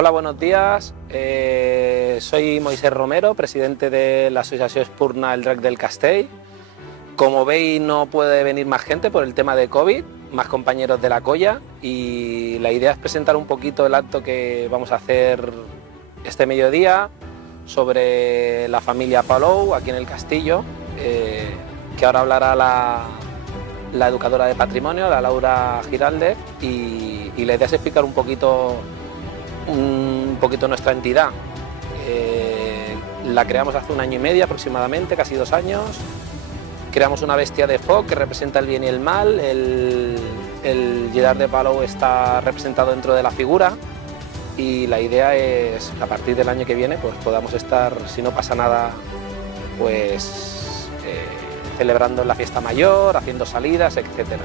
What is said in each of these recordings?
Hola, buenos días. Soy Moisés Romero, presidente de la Asociación Espurna El Drac del Castell. Como veis, no puede venir más gente por el tema de COVID, más compañeros de la colla, y la idea es presentar un poquito el acto que vamos a hacer este mediodía sobre la familia Palou aquí en el castillo, que ahora hablará la educadora de patrimonio, la Laura Giraldez, y la idea es explicar un poquito nuestra entidad. La creamos hace 1 año y medio aproximadamente, casi 2 años. Creamos una bestia de foc que representa el bien y el mal. El Gerard de Palou está representado dentro de la figura, y la idea es que a partir del año que viene pues podamos estar, si no pasa nada, pues celebrando la fiesta mayor, haciendo salidas, etc.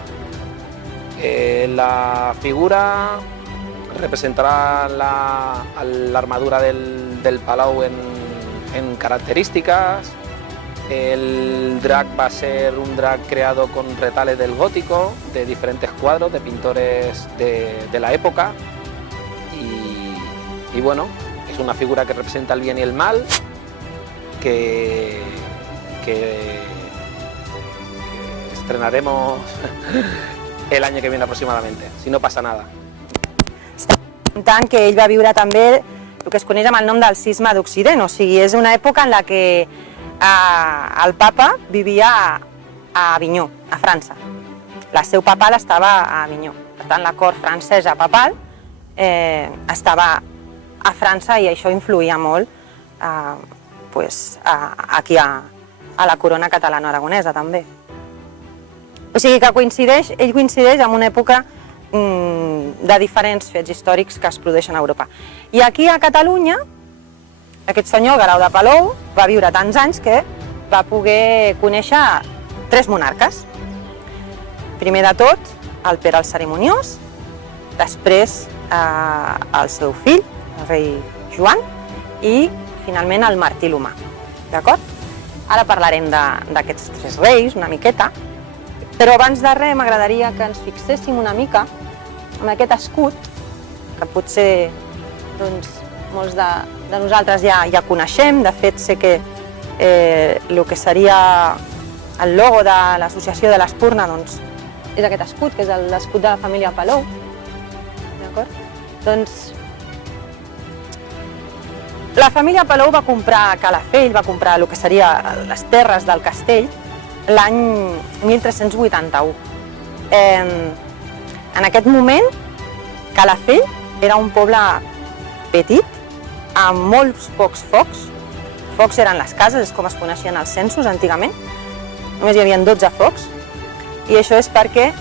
La figura representará la armadura del Palau en características. El drag va a ser un drag creado con retales del gótico, de diferentes cuadros de pintores de la época, y bueno, es una figura que representa el bien y el mal, que estrenaremos el año que viene aproximadamente, si no passa nada. Tant que ell va viure també el que es coneix amb el nom del cisma d'Occident, o sigui, és una època en la que el papa vivia a Avinyó, a França. La seu papal estava a Avinyó. Per tant, la cort francesa papal estava a França, i això influïa molt aquí a la corona catalano-aragonesa també. O sigui que ell coincideix amb una època de diferents fets històrics que es produeixen a Europa. I aquí a Catalunya, aquest senyor, Guerau de Palou, va viure tants anys que va poder conèixer 3 monarques. Primer de tot, el Pere el Cerimoniós, després el seu fill, el rei Joan, i finalment el Martí l'Humà. D'acord? Ara parlarem d'aquests 3 reis una miqueta, però abans de res m'agradaria que ens fixéssim una mica en aquest escut, que potser molts de nosaltres ja coneixem. De fet, sé que el que seria el logo de l'associació de l'Espurna és aquest escut, que és l'escut de la família Palou. D'acord? Doncs la família Palou va comprar a Calafell, va comprar el que seria les terres del castell l'any 1381. En aquest moment, Calafell era un poble petit, amb molts pocs focs. Focs eren les cases, és com es coneixien els censos antigament. Només hi havia 12 focs, i això és perquè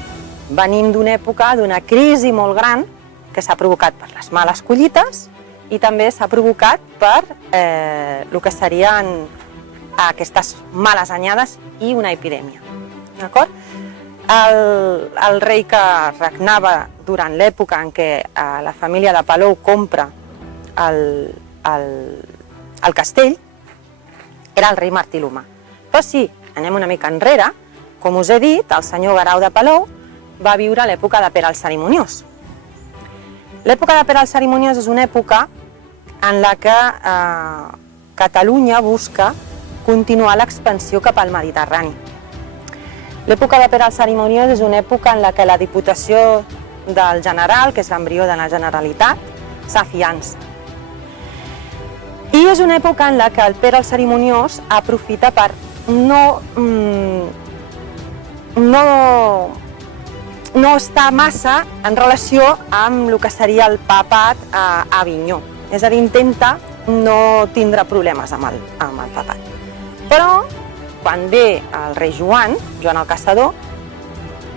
venim d'una època d'una crisi molt gran que s'ha provocat per les males collites, i també s'ha provocat per el que serien aquestes males anyades i una epidèmia. D'acord? El rei que regnava durant l'època en què la família de Palou compra el castell era el rei Martí l'Humà. Però si anem una mica enrere, com us he dit, el senyor Guerau de Palou va viure a l'època de Pere el Cerimoniós. L'època de Pere el Cerimoniós és una època en la que Catalunya busca continuar l'expansió cap al Mediterrani. L'època de Pere el Cerimoniós és una època en la que la Diputació del General, que és l'embrió de la Generalitat, s'afiança. I és una època en la que el Pere el Cerimoniós aprofita per no estar massa en relació amb el que seria el papat a Avinyó. És a dir, intenta no tindre problemes amb el papat. Però, quan ve el rei Joan el Caçador,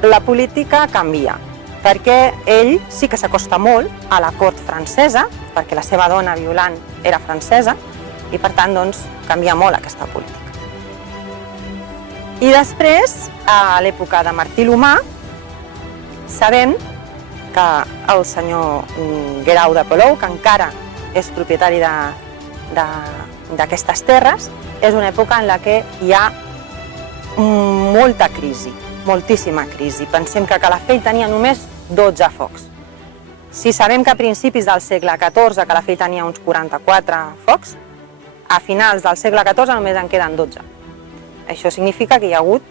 la política canvia, perquè ell sí que s'acosta molt a la cort francesa, perquè la seva dona violant era francesa, i per tant canvia molt aquesta política. I després, a l'època de Martí l'Humà, sabem que el senyor Guerau de Palou, que encara és propietari d'aquestes terres, és una època en la que hi ha molta crisi, moltíssima crisi. Pensem que Calafell tenia només 12 focs. Si sabem que a principis del segle XIV Calafell tenia uns 44 focs, a finals del segle XIV només en queden 12. Això significa que hi ha hagut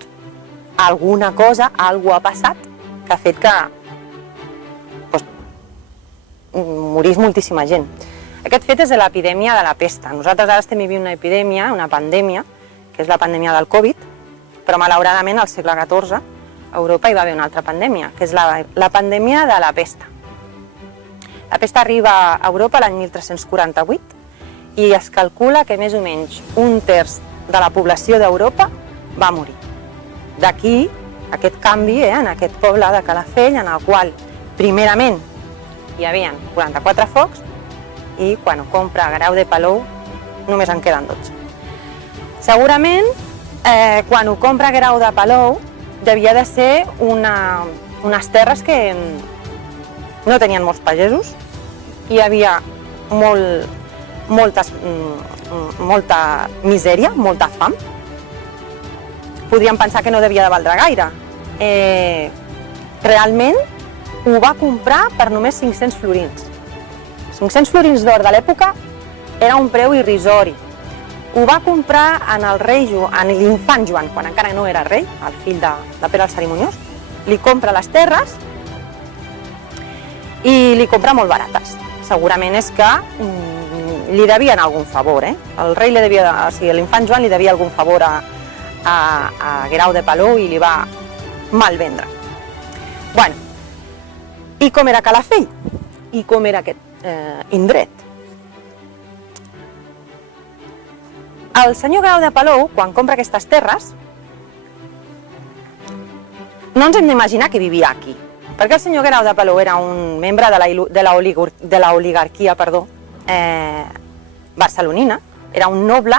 alguna cosa, alguna ha passat, que ha fet que morís moltíssima gent. Aquest fet és de l'epidèmia de la pesta. Nosaltres ara estem vivint una epidèmia, una pandèmia, que és la pandèmia del Covid, però malauradament al segle XIV a Europa hi va haver una altra pandèmia, que és la pandèmia de la pesta. La pesta arriba a Europa l'any 1348 i es calcula que més o menys un terç de la població d'Europa va morir. D'aquí aquest canvi en aquest poble de Calafell, en el qual primerament hi havia 44 focs i quan ho compra Guerau de Palou només en queden 12. Segurament quan ho compra Guerau de Palou devia de ser unes terres que no tenien molts pagesos, hi havia molta misèria, molta fam. Podríem pensar que no devia de valdre gaire. Realment ho va comprar per només 500 florins. 500 florins d'or de l'època era un preu irrisori. Ho va comprar en l'infant Joan, quan encara no era rei, el fill de Pere el Cerimoniós. Li compra les terres i li compra molt barates. Segurament és que li devien algun favor. L'infant Joan li devia algun favor a Guerau de Palou i li va malvendre. I com era Calafell? I com era aquest indret? El senyor Guerau de Palou, quan compra aquestes terres, no ens hem d'imaginar que vivia aquí, perquè el senyor Guerau de Palou era un membre de l'oligarquia barcelonina, era un noble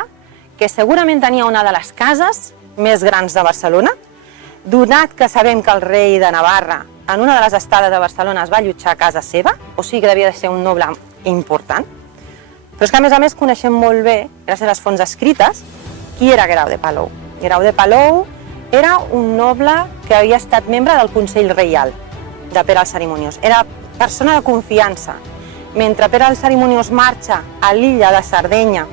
que segurament tenia una de les cases més grans de Barcelona, donat que sabem que el rei de Navarra en una de les estades de Barcelona es va allotjar a casa seva, o sigui que devia de ser un noble important, però és que a més coneixem molt bé, gràcies a les fonts escrites, qui era Guerau de Palou. Guerau de Palou era un noble que havia estat membre del Consell Reial de Pere el Cerimoniós, era persona de confiança. Mentre Pere el Cerimoniós marxa a l'illa de Sardenya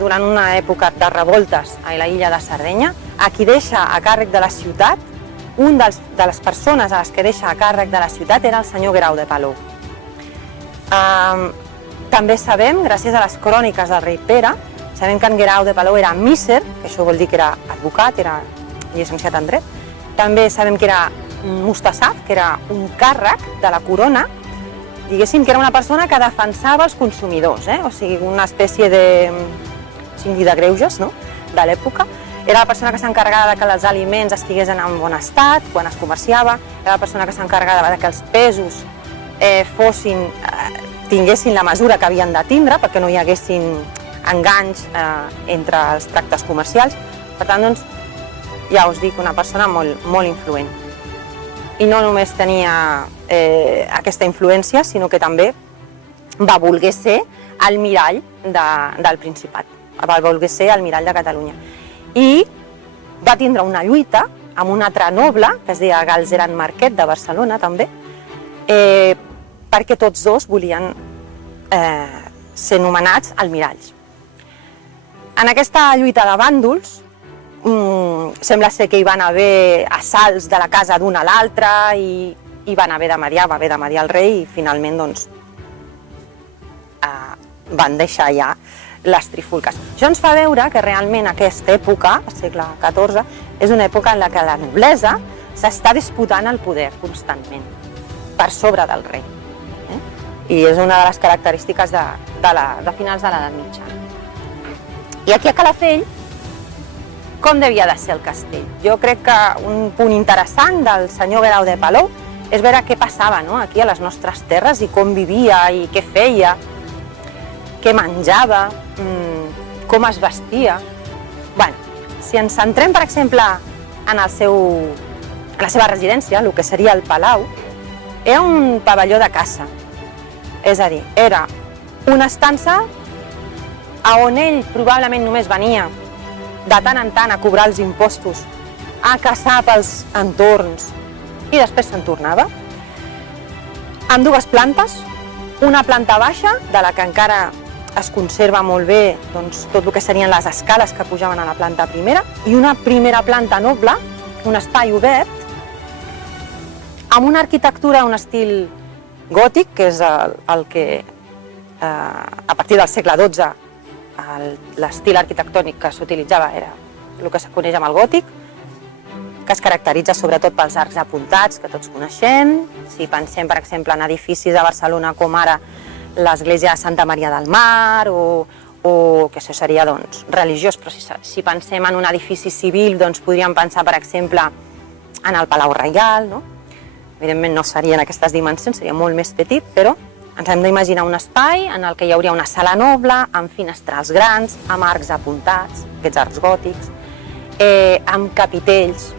durant una època de revoltes a l'illa de Sardenya, a qui deixa a càrrec de la ciutat, una de les persones a les que deixa a càrrec de la ciutat era el senyor Guerau de Palou. També sabem, gràcies a les cròniques del rei Pere, sabem que en Guerau de Palou era mísser, que això vol dir que era advocat, era llicenciat en dret. També sabem que era mustassaf, que era un càrrec de la corona, diguéssim que era una persona que defensava els consumidors, o sigui, una espècie de greuges de l'època. Era la persona que s'encarregava que els aliments estiguessin en bon estat quan es comerciava, era la persona que s'encarregava que els pesos tinguessin la mesura que havien de tindre perquè no hi haguessin enganys entre els tractes comercials. Per tant, doncs, ja us dic, una persona molt influent. I no només tenia aquesta influència, sinó que també va voler ser el mirall del Principat, va voler ser el mirall de Catalunya. I va tindre una lluita amb un altre noble, que es deia Galzeran Marquet, de Barcelona també, perquè tots dos volien ser nomenats almiralls. En aquesta lluita de bàndols, sembla ser que hi van haver assalts de la casa d'un a l'altre i va haver de mediar el rei i finalment van deixar ja les trifulques. Això ens fa veure que realment aquesta època, al segle XIV, és una època en la que la noblesa s'està disputant el poder constantment, per sobre del rei. I és una de les característiques de finals de l'edat mitjana. I aquí a Calafell, com devia de ser el castell? Jo crec que un punt interessant del senyor Guerau de Palou és veure què passava aquí a les nostres terres i com vivia i què feia, què menjava, com es vestia. Si ens centrem, per exemple, en la seva residència, el que seria el palau, era un pavelló de caça. És a dir, era una estança on ell probablement només venia de tant en tant a cobrar els impostos, a caçar pels entorns i després se'n tornava. amb dues plantes, una planta baixa, de la que encara es conserva molt bé tot el que serien les escales que pujaven a la planta primera, i una primera planta noble, un espai obert, amb una arquitectura, un estil gòtic, que és el que a partir del segle XII l'estil arquitectònic que s'utilitzava era el que es coneix amb el gòtic, que es caracteritza sobretot pels arcs apuntats que tots coneixem. Si pensem, per exemple, en edificis de Barcelona com ara l'església de Santa Maria del Mar, o que això seria religiós, però si pensem en un edifici civil podríem pensar, per exemple, en el Palau Reial. Evidentment no seria en aquestes dimensions, seria molt més petit, però ens hem d'imaginar un espai en el que hi hauria una sala noble, amb finestrals grans, amb arcs apuntats, aquests arcs gòtics, amb capitells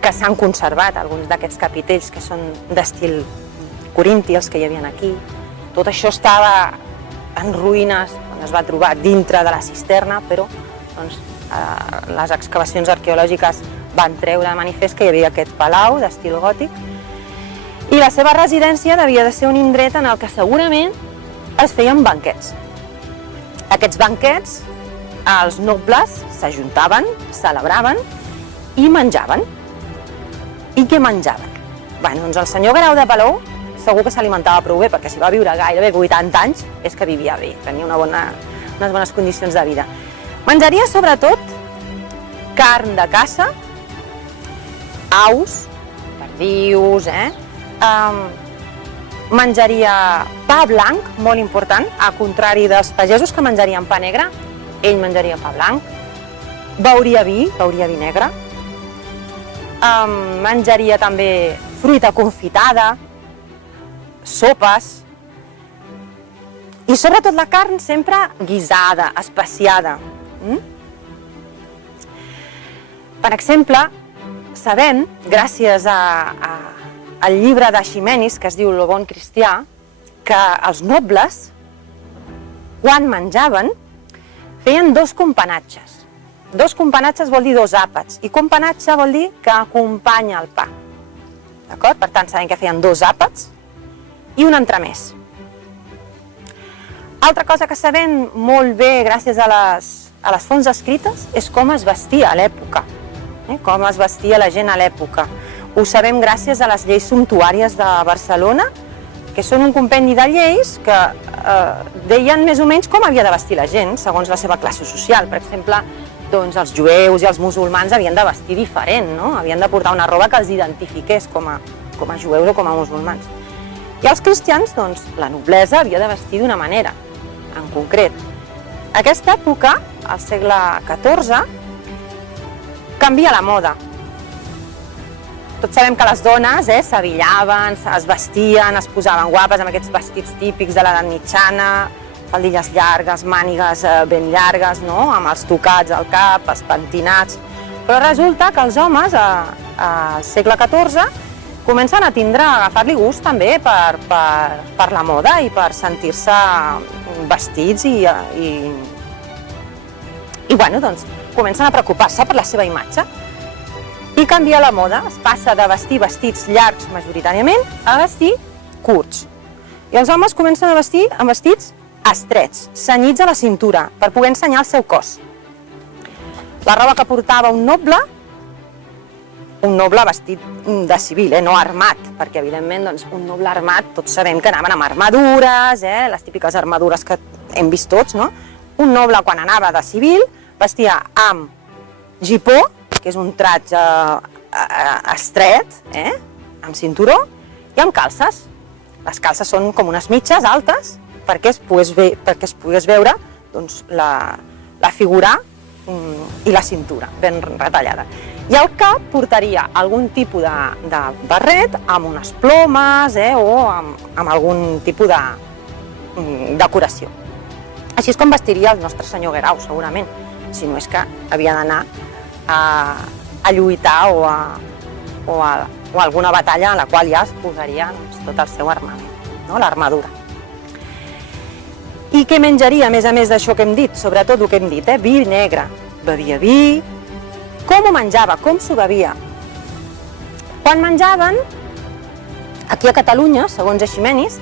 que s'han conservat, alguns d'aquests capitells que són d'estil corinti, els que hi havia aquí. Tot això estava en ruïnes quan es va trobar dintre de la cisterna, però les excavacions arqueològiques van treure de manifest que hi havia aquest palau d'estil gòtic, i la seva residència devia de ser un indret en el que segurament es feien banquets. Aquests banquets, els nobles s'ajuntaven, celebraven i menjaven. I què menjaven? Doncs el senyor Guerau de Palou segur que s'alimentava prou bé, perquè si va viure gairebé 80 anys és que vivia bé, tenia unes bones condicions de vida. Menjaria sobretot carn de caça, aus, perdius, menjaria pa blanc, molt important, a contrari dels pagesos que menjarien pa negre, ell menjaria pa blanc, beuria vi negre, menjaria també fruita confitada, sopes, i sobretot la carn sempre guisada, especiada. Per exemple, sabem, gràcies al llibre d'Eiximenis, que es diu Lo bon cristià, que els nobles, quan menjaven, feien dos companatges. Dos companatges vol dir dos àpats, i companatge vol dir que acompanya el pa. D'acord? Per tant, sabem que feien dos àpats i un entremès. Altra cosa que sabem molt bé gràcies a les fonts escrites és com es vestia a l'època, com es vestia la gent a l'època. Ho sabem gràcies a les lleis sumptuàries de Barcelona, que són un compendi de lleis que deien més o menys com havia de vestir la gent segons la seva classe social. Per exemple, els jueus i els musulmans havien de vestir diferent, havien de portar una roba que els identifiqués com a jueus o com a musulmans. I els cristians, la noblesa havia de vestir d'una manera, en concret. A aquesta època, al segle XIV, canvia la moda. Tots sabem que les dones s'abillaven, es vestien, es posaven guapes amb aquests vestits típics de l'edat mitjana, faldilles llargues, mànigues ben llargues, amb els tocats al cap, els pentinats. Però resulta que els homes, al segle XIV, comencen a agafar-li gust també per la moda i per sentir-se vestits i comencen a preocupar-se per la seva imatge. I canvia la moda, es passa de vestir vestits llargs majoritàriament a vestir curts. I els homes comencen a vestir amb vestits estrets, cenyits a la cintura, per poder ensenyar el seu cos. La roba que portava un noble vestit de civil, no armat, perquè evidentment un noble armat, tots sabem que anaven amb armadures, les típiques armadures que hem vist tots, no? Un noble quan anava de civil vestia amb gipó, que és un traig estret, amb cinturó, i amb calces. Les calces són com unes mitges altes, perquè es pogués veure la figura i la cintura ben retallada. I al cap portaria algun tipus de barret amb unes plomes o amb algun tipus de decoració. Així és com vestiria el nostre senyor Guerau, segurament, si no és que havia d'anar a lluitar o a alguna batalla en la qual ja es posaria tot el seu armament, l'armadura. I què menjaria, a més d'això que hem dit? Sobretot el que hem dit, vi negre. Bevia vi. Com ho menjava? Com s'ho bevia? Quan menjaven, Aquí a Catalunya, segons Eiximenis,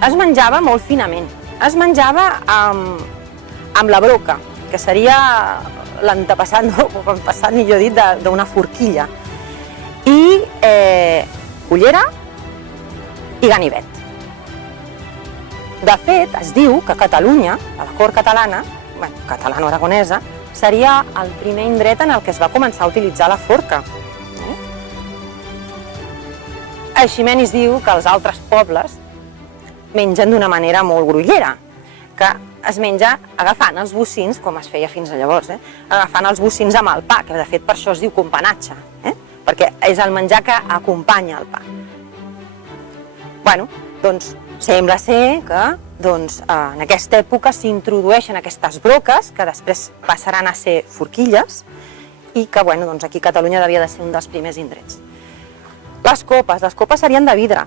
es menjava molt finament. Es menjava amb la broca, que seria l'antepassat, no, o l'avantpassat, millor dit, d'una forquilla. I cullera i ganivet. De fet, es diu que Catalunya, a la cort catalana, catalano-aragonesa, seria el primer indret en el que es va començar a utilitzar la forca. Eiximenis diu que els altres pobles mengen d'una manera molt grollera, que es menja agafant els bocins, com es feia fins a llavors, agafant els bocins amb el pa, que de fet per això es diu companatge, perquè és el menjar que acompanya el pa. Bueno, doncs sembla ser que en aquesta època s'introdueixen aquestes broques, que després passaran a ser forquilles, i que aquí a Catalunya devia de ser un dels primers indrets. Les copes serien de vidre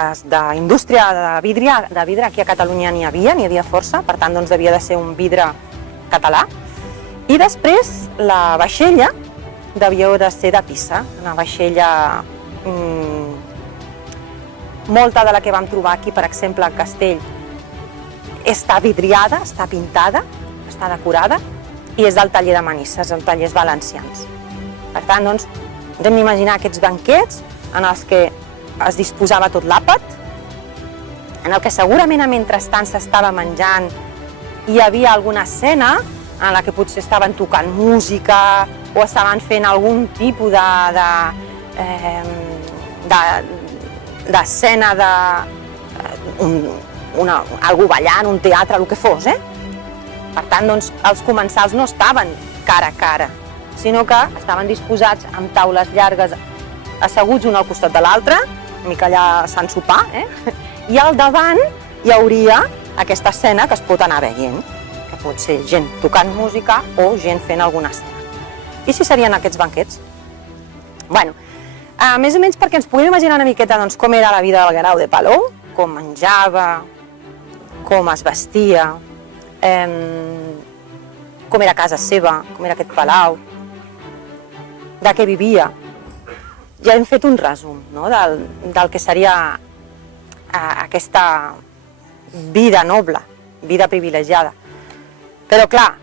d'indústria de vidre aquí a Catalunya n'hi havia força, per tant devia de ser un vidre català. I després la vaixella devia de ser de pissa, una vaixella, molta de la que vam trobar aquí, per exemple, al castell, està vidriada, està pintada, està decorada, i és del taller de Manises, els tallers valencians. Per tant, ens hem d'imaginar aquests banquets en els que es disposava tot l'àpat, en el que segurament mentrestant s'estava menjant i hi havia alguna escena en la que potser estaven tocant música o estaven fent algun tipus d'escena algú ballant, un teatre, el que fos. Per tant, els comensals no estaven cara a cara, sinó que estaven disposats amb taules llargues, asseguts un al costat de l'altre, una mica allà sant sopar, i al davant hi hauria aquesta escena que es pot anar veient, que pot ser gent tocant música o gent fent alguna escena. I així serien aquests banquets. Bé, més o menys perquè ens puguem imaginar una miqueta com era la vida del Guerau de Palou, com menjava, com es vestia, com era casa seva, com era aquest palau, de què vivia. Ja hem fet un resum del que seria aquesta vida noble, vida privilegiada. Però clar,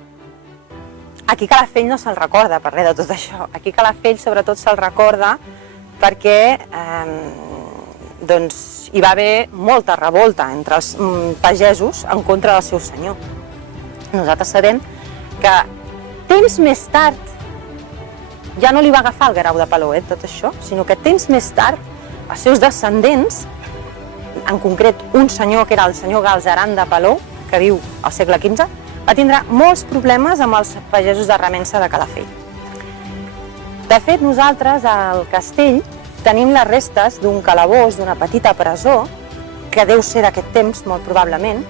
aquí Calafell no se'l recorda per res de tot això. Aquí Calafell sobretot se'l recorda perquè hi va haver molta revolta entre els pagesos en contra del seu senyor. Nosaltres sabem que temps més tard ja no li va agafar el Guerau de Palou, tot això, sinó que temps més tard els seus descendents, en concret un senyor que era el senyor Galzeran de Palou, que viu al segle XV, va tindre molts problemes amb els pagesos de Remença de Calafell. De fet, nosaltres al castell tenim les restes d'un calabós, d'una petita presó, que deu ser d'aquest temps, molt probablement.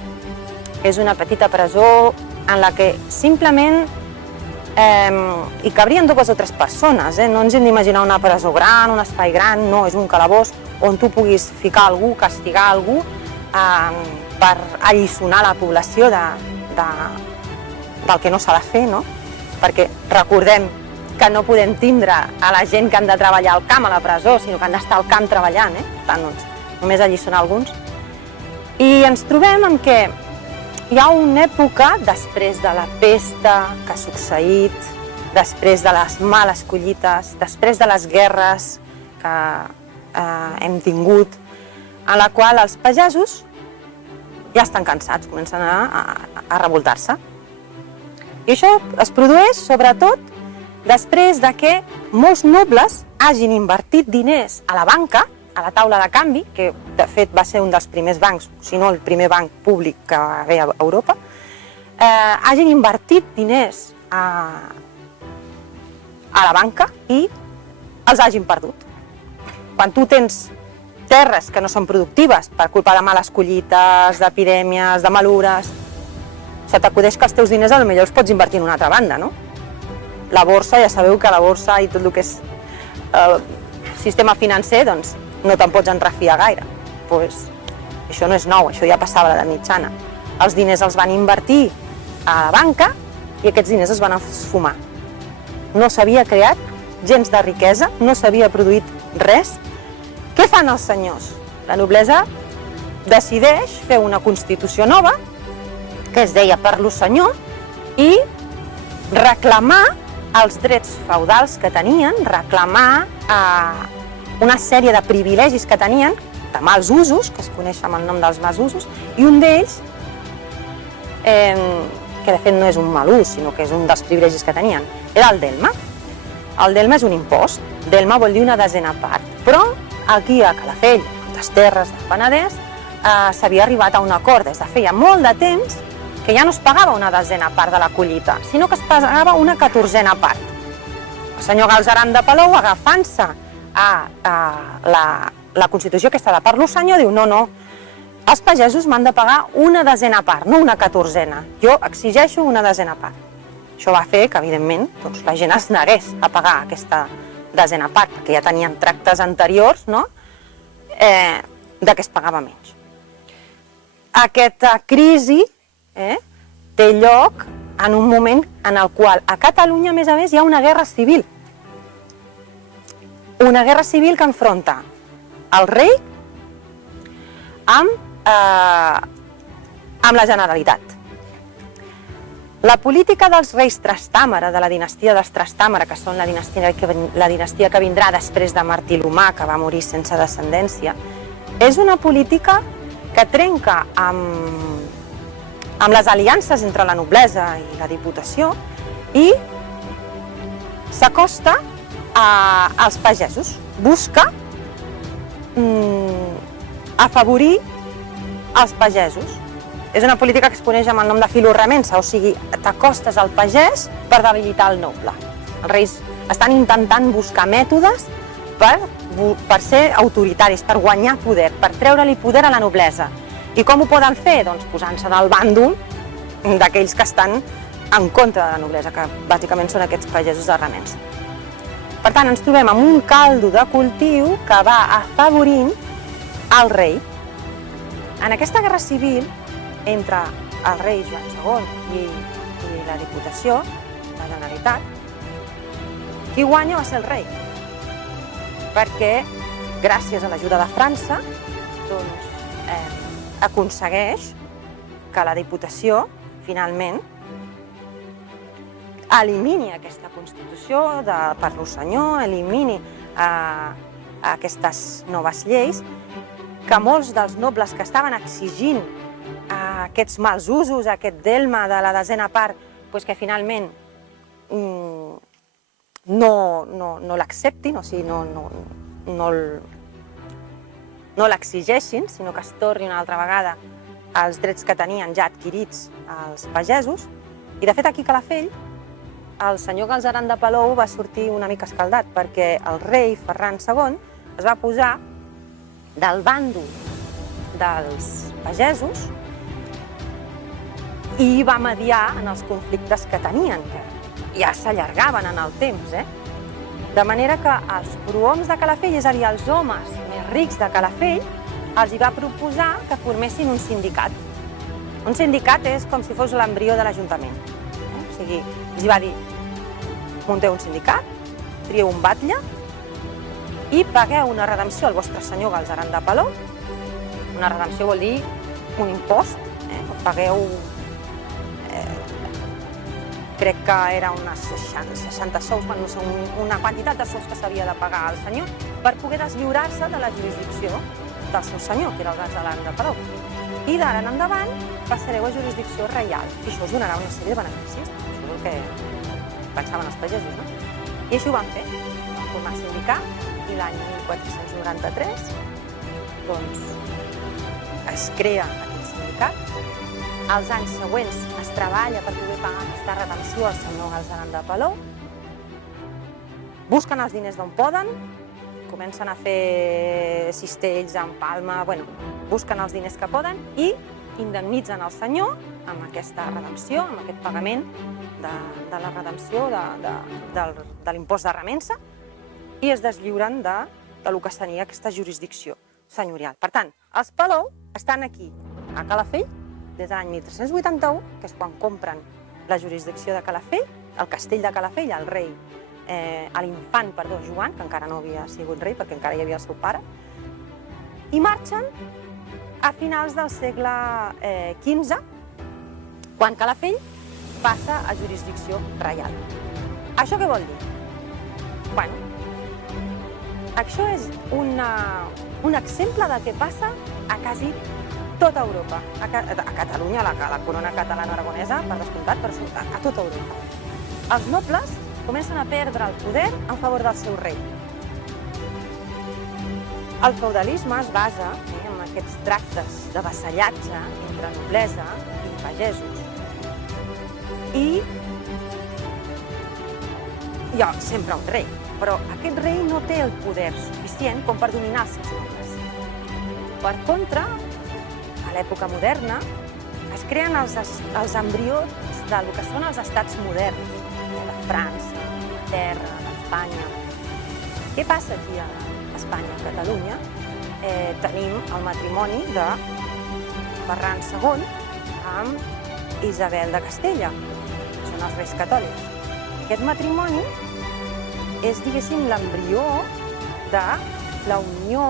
És una petita presó en la que simplement hi cabrien 2 o 3 persones. No ens hem d'imaginar una presó gran, un espai gran, no, és un calabós on tu puguis ficar algú, castigar algú per alliçonar la població del que no s'ha de fer, no? Perquè recordem que no podem tindre a la gent que han de treballar al camp a la presó, sinó que han d'estar al camp treballant, per tant, només alliçonar alguns. I ens trobem amb que hi ha una època, després de la pesta que ha succeït, després de les males collites, després de les guerres que hem tingut, en la qual els pagesos ja estan cansats, comencen a revoltar-se. I això es produeix, sobretot, després de que molts nobles hagin invertit diners a la banca, a la taula de canvi, que de fet va ser un dels primers bancs, si no el primer banc públic que va haver a Europa, hagin invertit diners a la banca i els hagin perdut. Quan tu tens terres que no són productives per culpa de males collites, d'epidèmies, de malures, se t'acudeix que els teus diners potser els pots invertir en una altra banda, no? La borsa, ja sabeu que la borsa i tot el que és el sistema financer, doncs, no te'n pots enrefiar gaire. Això no és nou, això ja passava a l'edat mitjana. Els diners els van invertir a la banca i aquests diners es van esfumar. No s'havia creat gens de riquesa, no s'havia produït res. Què fan els senyors? La noblesa decideix fer una Constitució nova, que es deia per lo senyor, i reclamar els drets feudals que tenien, reclamar una sèrie de privilegis que tenien, de mals usos, que es coneix amb el nom dels mals usos, i un d'ells, que de fet no és un mal ús, sinó que és un dels privilegis que tenien, era el delma. El delma és un impost, delma vol dir una desena part, però aquí a Calafell, a les terres del Penedès, s'havia arribat a un acord des de feia molt de temps que ja no es pagava una desena part de la collita, sinó que es pagava una 14a part. El senyor Galzeran de Palou, agafant-se a la Constitució aquesta de per lo senyor, diu no, els pagesos m'han de pagar una desena part, no una 14a. Jo exigeixo una desena part. Això va fer que, evidentment, la gent es negués a pagar aquesta desena part, perquè ja tenien tractes anteriors de què es pagava menys. Aquesta crisi té lloc en un moment en el qual a Catalunya, a més, hi ha una guerra civil. Una guerra civil que enfronta el rei amb la Generalitat. La política dels reis Trastàmara, de la dinastia dels Trastàmara, que són la dinastia que vindrà després de Martí l'Humà, que va morir sense descendència, és una política que trenca amb les aliances entre la noblesa i la Diputació i s'acosta als pagesos. Busca afavorir els pagesos. És una política que es coneix amb el nom de filorremença, o sigui, t'acostes al pagès per debilitar el noble. Els reis estan intentant buscar mètodes per ser autoritaris, per guanyar poder, per treure-li poder a la noblesa. I com ho poden fer? Doncs posant-se del bàndol d'aquells que estan en contra de la noblesa, que bàsicament són aquests pagesos de remença. Per tant, ens trobem amb un caldo de cultiu que va afavorint el rei. En aquesta guerra civil, entre el rei Joan II i la Diputació, la Generalitat, qui guanya va ser el rei. Perquè, gràcies a l'ajuda de França, aconsegueix que la Diputació, finalment, elimini aquesta Constitució per lo senyor, elimini aquestes noves lleis, que molts dels nobles que estaven exigint aquests mals usos, aquest delma de la desena part, que finalment no l'acceptin, o sigui, no l'exigeixin, sinó que es torni una altra vegada als drets que tenien ja adquirits els pagesos. I, de fet, aquí a Calafell, el senyor Galzeran de Palou va sortir una mica escaldat, perquè el rei Ferran II es va posar del bàndol dels pagesos i va mediar en els conflictes que tenien, que ja s'allargaven en el temps. De manera que els prohoms de Calafell, és a dir, els homes més rics de Calafell, els hi va proposar que formessin un sindicat. Un sindicat és com si fos l'embrió de l'Ajuntament. O sigui, els hi va dir, munteu un sindicat, trieu un batlle i pagueu una redempció al vostre senyor Galzeran de Palou. Una redempció vol dir un impost, pagueu, crec que era unes 60 sous, no sé, una quantitat de sous que s'havia de pagar al senyor per poder deslliurar-se de la jurisdicció del seu senyor, que era el Galzeran de Palou. I d'ara en endavant passareu a jurisdicció reial, i això us donarà una sèrie de beneficis. Això és el que pensaven els pagesos, no? I així ho van fer, van formar sindicat, i l'any 1493 es crea aquest sindicat. Els anys següents es treballa per poder pagar aquesta redempció al senyor Galzeran de Palou. Busquen els diners d'on poden, comencen a fer cistells en palma, busquen els diners que poden i indemnitzen el senyor amb aquesta redempció, amb aquest pagament de la redempció de l'impost de remença, i es deslliuren del que seria aquesta jurisdicció senyorial. Per tant, els Palou estan aquí, a Calafell, des de l'any 1381, que és quan compren la jurisdicció de Calafell, el castell de Calafell, el rei l'infant, Joan, que encara no havia sigut rei perquè encara hi havia el seu pare, i marxen a finals del segle XV, quan Calafell passa a jurisdicció reial. Això què vol dir? Bueno, això és un exemple del que passa a quasi tota Europa. A Catalunya, la corona catalana aragonesa, per descomptat, però a tota Europa. Els nobles comencen a perdre el poder en favor del seu rei. El feudalisme es basa en aquests tractes de vassallatge entre noblesa i pagesos. I hi ha sempre un rei, però aquest rei no té el poder suficient com per dominar els seus nobles. Per contra, a l'època moderna, es creen els embrions del que són els estats moderns, de França, Terra, Espanya. Què passa aquí a Espanya, a Catalunya? Tenim el matrimoni de Ferran II amb Isabel de Castella, que són els reis catòlics. Aquest matrimoni és, diguéssim, l'embrió de la unió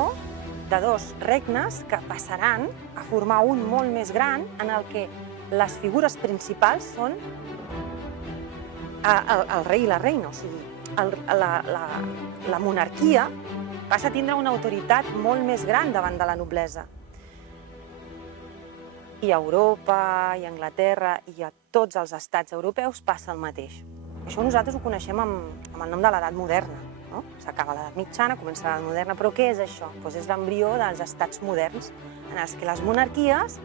de dos regnes que passaran a formar un molt més gran en el que les figures principals són el rei i la reina, o sigui, la monarquia passa a tindre una autoritat molt més gran davant de la noblesa. I a Europa, i a Anglaterra, i a tots els estats europeus passa el mateix. Això nosaltres ho coneixem amb el nom de l'edat moderna. S'acaba l'edat mitjana, comença l'edat moderna, però què és això? És l'embrió dels estats moderns, en els que les monarquies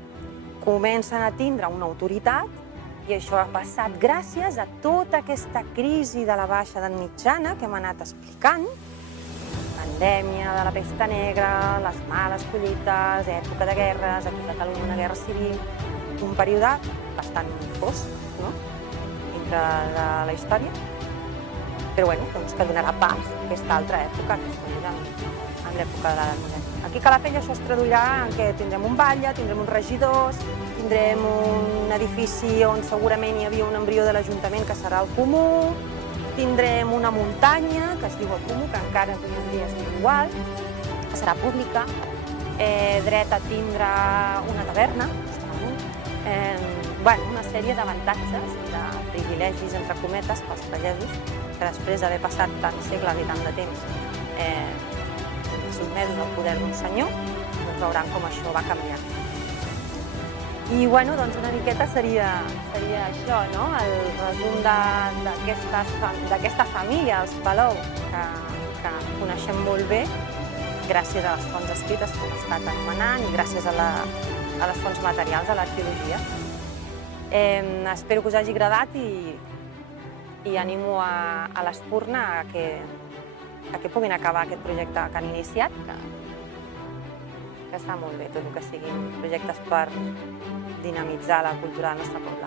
comencen a tindre una autoritat, i això ha passat gràcies a tota aquesta crisi de la baixa edat mitjana que hem anat explicant, pandèmia de la pesta negra, les males collites, època de guerres, aquí a Catalunya una guerra civil, un període bastant fosc, dintre de la història, però que donarà pas a aquesta altra època, que és en l'època de l'edat moderna. Aquí a Calafell això es traduirà en què tindrem un batlle, tindrem uns regidors, tindrem un edifici on segurament hi havia un embrió de l'Ajuntament que serà el Comú, tindrem una muntanya que es diu el Comú, que encara avui en dia es diu igual, que serà pública, dret a tindre una taverna, una sèrie d'avantatges i de privilegis, entre cometes, pels pagesos, que després d'haver passat tants segles i tant de temps sotmesos al poder d'un senyor, veuran com això va canviar. I una miqueta seria això, el resum d'aquesta família, els Palou, que coneixem molt bé gràcies a les fonts escrites que hem estat anomenant i gràcies a les fonts materials de l'arqueologia. Espero que us hagi agradat i animo a l'Espurna a que puguin acabar aquest projecte que han iniciat, que està molt bé, tot el que siguin projectes per dinamitzar la cultura del nostre poble.